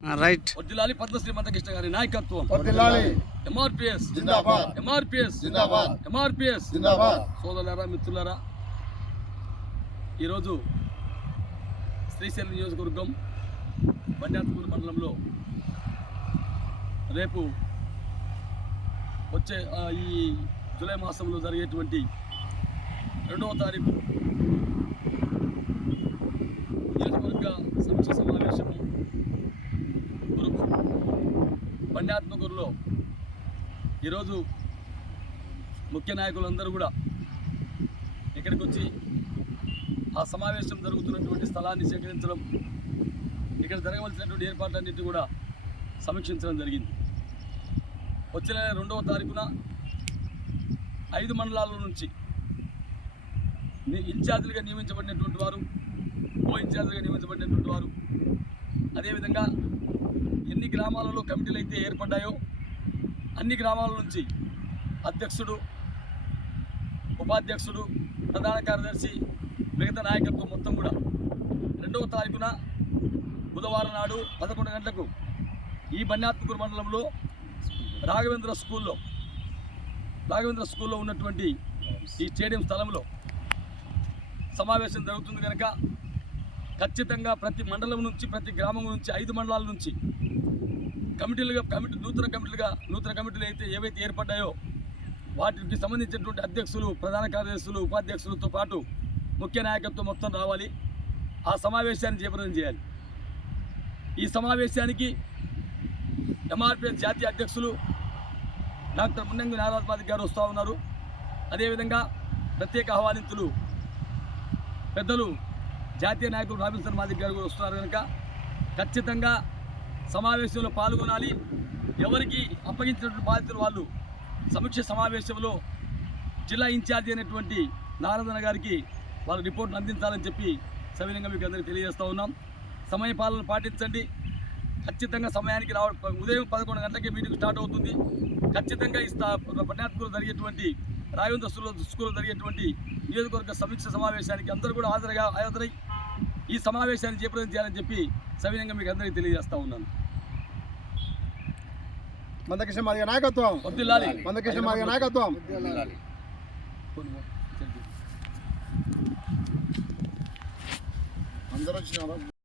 Right. వర్ధిల్లాలి పద్మశ్రీ మందకృష్ణ గారి నాయకత్వం. ఎంఆర్పిఎస్ జిందాబాద్. ఎంఆర్పిఎస్ జిందాబాద్. ఎంఆర్పిఎస్ జిందాబాద్. సోదరులారా, మిత్రులారా, ఈరోజు శ్రీశైలం నియోజకవర్గం బండాత్పూర్ మండలంలో రేపు వచ్చే ఈ జూలై మాసంలో జరిగేటువంటి 2వ తారీఖు నియోజకవర్గ సమీక్ష సమావేశము కొరకు బండాత్మకూరులో ఈరోజు ముఖ్య నాయకులందరూ కూడా ఇక్కడికి వచ్చి ఆ సమావేశం జరుగుతున్నటువంటి స్థలాన్ని సేకరించడం, ఇక్కడ జరగవలసినటువంటి ఏర్పాట్లన్నింటినీ కూడా సమీక్షించడం జరిగింది. వచ్చే నెల 2వ తారీఖున 5 మండలాల నుంచి ఇన్ఛార్జీలుగా నియమించబడినటువంటి వారు, కో ఇన్ఛార్జీలుగా నియమించబడినటువంటి వారు, అదేవిధంగా ఎన్ని గ్రామాలలో కమిటీలు అయితే ఏర్పడ్డాయో అన్ని గ్రామాల నుంచి అధ్యక్షుడు, ఉపాధ్యక్షుడు, ప్రధాన కార్యదర్శి, మిగతా నాయకత్వం మొత్తం కూడా 2వ తారీఖున బుధవారం నాడు 11 గంటలకు ఈ బండాత్మకూరు మండలంలో రాఘవేంద్ర స్కూల్లో ఉన్నటువంటి ఈ స్టేడియం స్థలంలో సమావేశం జరుగుతుంది కనుక ఖచ్చితంగా ప్రతి మండలం నుంచి, ప్రతి గ్రామం నుంచి, 5 మండలాల నుంచి నూతన కమిటీలు అయితే ఏవైతే ఏర్పడ్డాయో వాటికి సంబంధించినటువంటి అధ్యక్షులు, ప్రధాన కార్యదర్శులు, ఉపాధ్యక్షులతో పాటు ముఖ్య నాయకత్వం మొత్తం రావాలి. ఆ సమావేశాన్ని జయప్రదం చేయాలి. ఈ సమావేశానికి ఎంఆర్పిఎస్ జాతీయ అధ్యక్షులు డాక్టర్ మున్నంగి నారాజ్ మాదిక్ గారు వస్తూ ఉన్నారు. అదేవిధంగా ప్రత్యేక ఆహ్వానితులు పెద్దలు జాతీయ నాయకులు రాబిన్సన్ మాదిక్ గారు కూడా వస్తున్నారు కనుక ఖచ్చితంగా సమావేశంలో పాల్గొనాలి. ఎవరికి అప్పగించినటువంటి బాధ్యతలు వాళ్ళు సమీక్ష సమావేశంలో జిల్లా ఇన్ఛార్జి అయినటువంటి నారాయణ గారికి వాళ్ళ రిపోర్ట్ను అందించాలని చెప్పి సవినంగా మీకు అందరికీ తెలియజేస్తూ ఉన్నాం. సమయపాలన పాటించండి. ఖచ్చితంగా సమయానికి ఉదయం 11 గంటలకి మీటింగ్ స్టార్ట్ అవుతుంది. ఖచ్చితంగా బండాత్పూర్లో జరిగేటువంటి రాఘవేంద్ర స్కూల్లో జరిగేటువంటి నియోజకవర్గ సమీక్ష సమావేశానికి అందరూ కూడా హాజరై ఈ సమావేశాన్ని జయప్రదం చేయాలని చెప్పి సవినంగా మీకు అందరికీ తెలియజేస్తూ ఉన్నాను. మందకృష్ణ మాదిగ నాయకత్వం. వర్ధిల్లాలి. మందకృష్ణ మాదిగ నాయకత్వం. అందరూ వచ్చిన